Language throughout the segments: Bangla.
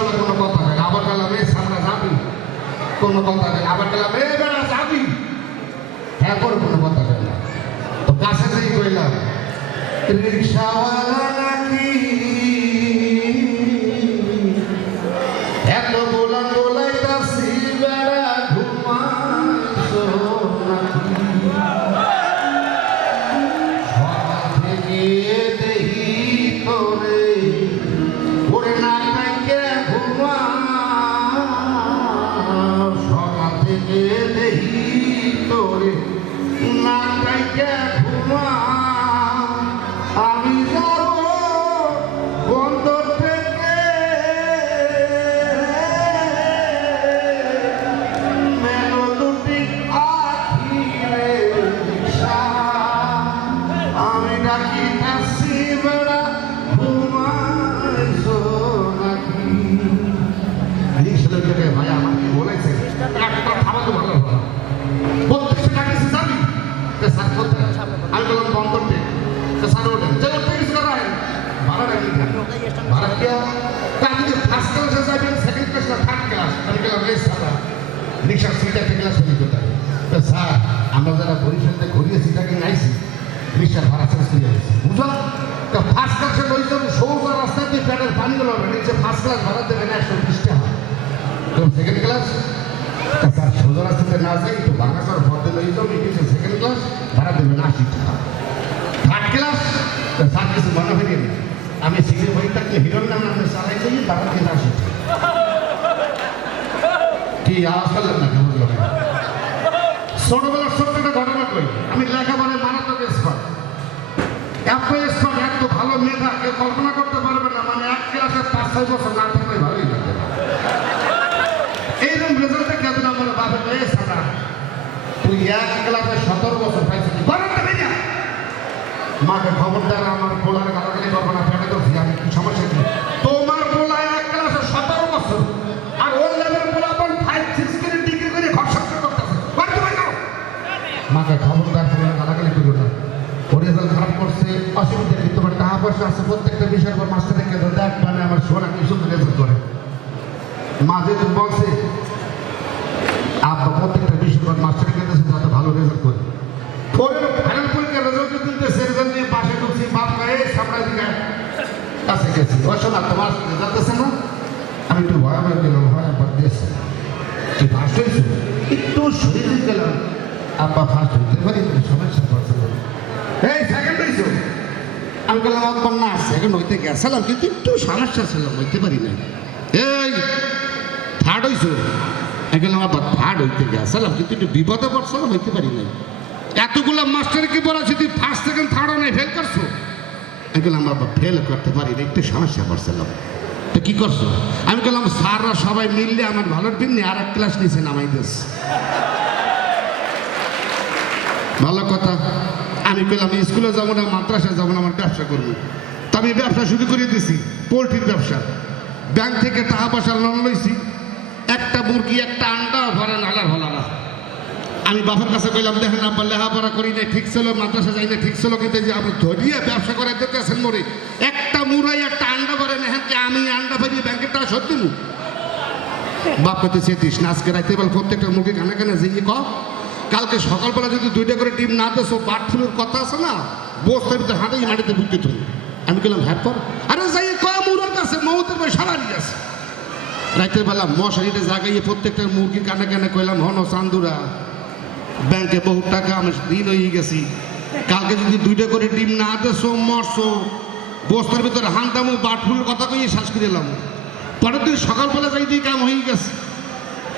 বলে কোনো কথা নেই, আবার গেলাম এই সামনে যাবি, কোনো কথা নেই, আবার গেলাম এই বেড়া যাবি, হ্যাঁ করে কোনো কথা নেই না। তো কাছে যেই কইলাম রিক্সাওয়ালা নাকি এত গোলাম গোলাইতাছি বেড়া ঘুমাইছো নাকি, সকাল থেকে দেখি তোরে ওরে না কাইকে ঘুমা, সকাল থেকে দেখি তোরে না কাইকে ঘুমা, আমি যাব বন্দর থেকে মেলো দুটি আখিরে রিক্সা, আমি ডাকি তাসি বেড়া ঘুমাইছো নাকি। রিক্সা লোকের ভাই আমাকে বলেছে একটা খাবার তো ভালো ভালো প্রত্যেকটা ডাকিছে যাবি স্যার কোথায়, আমি বললাম বন্দর থেকে, স্যার ওঠেন যে ওঠে কিছু করা হয় ভাড়া ডাকি ভাড়া কি আপনি যে ফার্স্ট ক্লাসে যাবেন সেকেন্ড ক্লাস না থার্ড ক্লাস, আমি গেলাম এই স্যার রিক্সার সিট একটা ক্লাস হয়ে কোথায়, তো স্যার আমরা যারা বরিশালতে ঘুরিয়েছি তাকে নাইছি রিক্সার ভাড়া শেষ হয়ে গেছে বুঝলো, তো ফার্স্ট ক্লাসে লইতাম সৌজা রাস্তা দিয়ে প্যাডের পানি গুলো হবে নিচে ফার্স্ট ক্লাস ভাড়া দেবেন 120 টাকা, তো সেকেন্ড ক্লাস স্যার সোজা রাস্তাতে না যাই তো বাংলাদেশের ভর্তি লইতাম নিচে সেকেন্ড ক্লাস ভাড়া দেবেন 80 টাকা, থার্ড ক্লাস স্যার কিছু মনে হয়নি আমি সিটে বই থাকলে হিরোর নাম আপনি চালাই যাই ভাড়া দিয়ে 80 টাকা, কি আওয়াজ করলেন না কেমন লোক। ছোটবেলার ছোট্ট একটা ঘটনা কই, আমি লেখাপড়ায় মারাত্মক স্পট, এত স্পট এত ভালো মেধা কেউ কল্পনা করতে পারবে না, মানে এক ক্লাসে 5-6 বছর না থাকলে ভালোই লাগে এইরকম রেজাল্টে কেন আমার বাবা এই সাদা তুই এক ক্লাসে 17 বছর পাইছিস বরটা বেরিয়া মাকে খবরদার আমার পোলার গালাগালি করবো না, ফেটে করছি আমি কি সমস্যা কি, তোমার পোলা এক ক্লাসে 17 বছর আর ওর লেভেল পোলা 5-6 করে ডিগ্রি করে ঘর সংসার করতেছে, বরটা বের করো মাকে খবরদার পোলার গালাগালি করো না, ওর রেজাল্ট খারাপ করছে অসুবিধা নেই, তোমার টাকা পয়সা আছে প্রত্যেকটা বিষয়ের পর মাস্টারকে দেখ মানে আমার সোনা কি সুন্দর রেজাল্ট করে, মা যেহেতু বলছে আব্বা প্রত্যেকটা বিষয়ের পর মাস্টারকে দিয়েছে যাতে ভালো রেজাল্ট করে, পরের ফাইনাল পরীক্ষার রেজাল্ট দিতেছে, রেজাল্ট নিয়ে পাশে ঢুকছি বাপ গায়ে সামনে দিকে কাছে গেছি, ওর সময় তোমার রেজাল্ট আছে না, আমি একটু ভয় ভয় গেলাম, ভয় আব্বা দিয়েছে তুই ফার্স্ট হয়েছে একটু শরীরে গেলাম, আব্বা ফার্স্ট হইতে পারি সমস্যা পড়ছে, এই সেকেন্ড হয়েছে আমি বললাম আব্বা না সেকেন্ড হইতে গেছিলাম কিন্তু একটু সমস্যা ছিল হইতে পারি না, এই থার্ড হইছো আমি বললাম আব্বা থার্ড হইতে গেছিলাম কিন্তু একটু বিপদে পড়ছিলাম হইতে পারি না, এতগুলো মাস্টার কি বলেছি তুই ফার্স্ট সেকেন্ড থার্ড নাই ফেল করছো, আমি বললাম আব্বা ফেল করতে পারি না একটু সমস্যা পড়ছিলাম, তো কি করছো, আমি বললাম স্যাররা সবাই মিললে আমার ভালোর পিন্নি আর এক ক্লাস নিচে নামাই দিস, ভালো কথা, আমি বললাম স্কুলে যাবো না মাদ্রাসায় যাবো না আমার ব্যবসা করবো, তো আমি ব্যবসা শুরু করে দিয়েছি পোলট্রির ব্যবসা, ব্যাংক থেকে টাকা পয়সা লোন লইছি, একটা মুরগি একটা আন্ডা ভরে নালার হলো না, আমি বাবার কাছে কইলাম দেখেন আব্বা লেখাপড়া করি না ঠিক ছিল মাদ্রাসা যাই না ঠিক ছিল কিন্তু যে আপনি ধরিয়ে ব্যবসা করে দিতেছেন মরে একটা মুরাই একটা আন্ডা ভরে না হ্যাঁ আমি আন্ডা ভরিয়ে ব্যাংকের টাকা শোধ দিব, বাপ করতে চেতিস না আজকে রাইতে বেলা প্রত্যেকটা মুরগি কানে কানে যেয়ে ক কালকে সকালবেলা যদি 2টা করে ডিম না দেছো বার্ড ফ্লুর কথা আছে না বস্তার ভিতরে হাঁটাই মাটিতে বুঝতে তুমি, আমি বললাম হ্যাঁ পর আরে যাই ক মুরার কাছে মৌতের বই সবারই আছে, রাইতের বেলা মশারিটা জাগাইয়ে প্রত্যেকটা মুরগির কানে কানে কইলাম হন চান্দুরা ব্যাংকে বহু টাকা আমি ঋণ হয়ে গেছি, কালকে যদি 2টা করে ডিম না দেছো মরছো বস্তার ভিতরে হানতামো বার্ড ফ্লুর কথা কইয়ে শ্বাস করে এলাম, পরের দিন সকালবেলা যাই দিয়ে কাম হয়ে গেছে,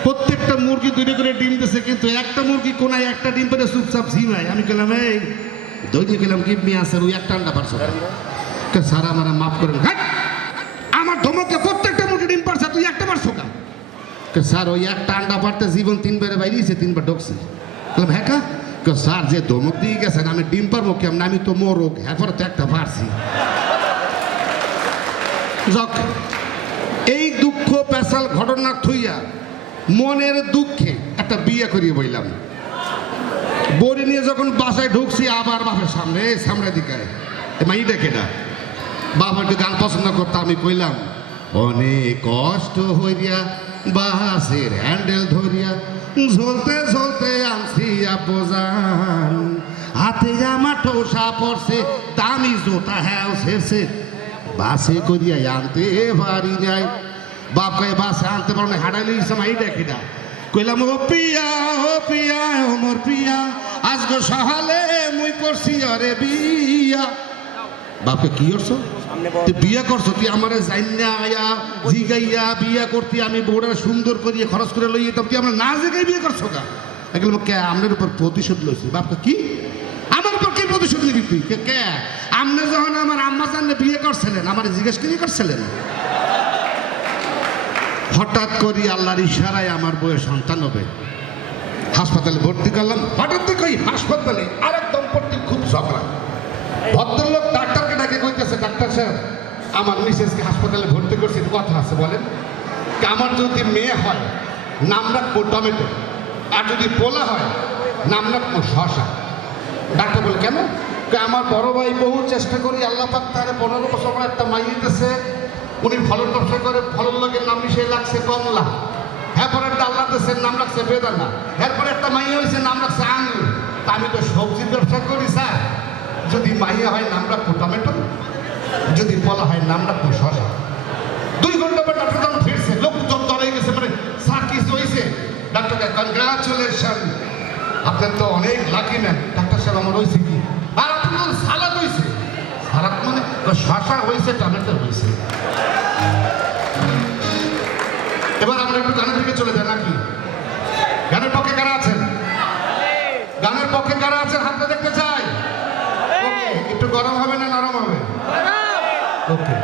প্রত্যেকটা মুরগি 2টা করে ডিম দিয়েছে কিন্তু একটা মুরগি কোনায় একটা ডিম পেরে চুপচাপ ঝিমায়, আমি গেলাম এই দইতে গেলাম কি মেয়ে আছে ওই একটা আন্ডা পারছো স্যার আমার মাফ করেন, আমার ধমকে প্রত্যেকটা মুরগি ডিম পারছে তুই একটা পারছো কা, স্যার ওই একটা আন্ডা পারতে জীবন 3বারে বাইরেছে 3বার ঢুকছে, বললাম হ্যাঁ কা স্যার যে ধমক দিয়ে গেছেন আমি ডিম পারবো কেমন আমি তো মোরগ হ্যাঁ পরে তো একটা পারছি, যাক এই দুঃখ পেশাল ঘটনা থইয়া মনের দুঃখে একটা বিয়ে করিয়ে বইলাম, বড়ি নিয়ে যখন বাসায় ঢুকছি আবার বাপের সামনে সামনে দিকে মাইটা কেটা বাবা একটু গান পছন্দ করতো, আমি কইলাম অনেক কষ্ট হইয়া বাসের হ্যান্ডেল ধরিয়া ঝলতে ঝলতে আনছি আব্বজান হাতে আমার টোসা পড়ছে দামি জোতা হ্যাঁ ছেড়ছে বাসে করিয়া আনতে পারি নাই বাপ কয়ে বাসে আনতে পারো না হারাইলে সময় দেখি না কইলাম ও পিয়া ও মোর পিয়া আজকে সহালে মুই করছি আরে বিয়া বাপকে কি করছো তুই বিয়ে করছো তুই আমার জাইনা আয়া জিগাইয়া বিয়ে করতি আমি বউরা সুন্দর করিয়ে খরচ করে লই যেতাম তুই আমরা না জিগাই বিয়ে করছো কা এগুলো কে আমনের উপর প্রতিশোধ লইছি বাপকে কি আমার উপর কি প্রতিশোধ নিবি তুই কে আমনে যখন আমার আম্মা জানলে বিয়ে করছিলেন আমার জিজ্ঞেস করে করছিলেন হঠাৎ করি আল্লাহর ইশারায় আমার বউয়ের সন্তান হবে হাসপাতালে ভর্তি করলাম হঠাৎ দেখো হাসপাতালে আরেক দম্পতির খুব ঝগড়া ভদ্রলোক ডাক্তারকে ডাকে কইতেছে ডাক্তার সাহেব আমার মিসেসকে হাসপাতালে ভর্তি করছি কথা আছে বলেন আমার যদি মেয়ে হয় নাম রাখবো টমেটো আর যদি পোলা হয় নাম রাখবো শশা ডাক্তার বলে কেন আমার বড় ভাই বহু চেষ্টা করি আল্লাহ পাক তার 15 বছর একটা মাই দিতেছে উনি ফলের ব্যবসা করে ফলের লগের নাম মিশিয়ে লাগছে কমলা এরপরে একটা আল্লাহ দেশের নাম রাখছে বেদানা এরপরে একটা মাইয়া হয়েছে নাম রাখছে আঙুর তা আমি তো সবজির ব্যবসা করি স্যার যদি মাইয়া হয় নাম রাখবো টমেটো যদি বলা হয় নাম রাখবো শশা 2 ঘন্টা পর ডাক্তার যখন ফিরছে লোকজন দরে গেছে মানে স্যার কি হয়েছে ডাক্তারকে কনগ্রাচুলেশন আপনার তো অনেক লাকি নেন ডাক্তার সাহেব আমার হয়েছে কি আর আপনার সালাদ হয়েছে সালাদ মানে শশা হয়েছে টমেটো হয়েছে এবার আমরা একটু গানের দিকে চলে যাই নাকি গানের পক্ষে কারা আছেন গানের পক্ষে কারা আছেন হাতটা দেখতে চাই ওকে একটু গরম হবে না নরম হবে ওকে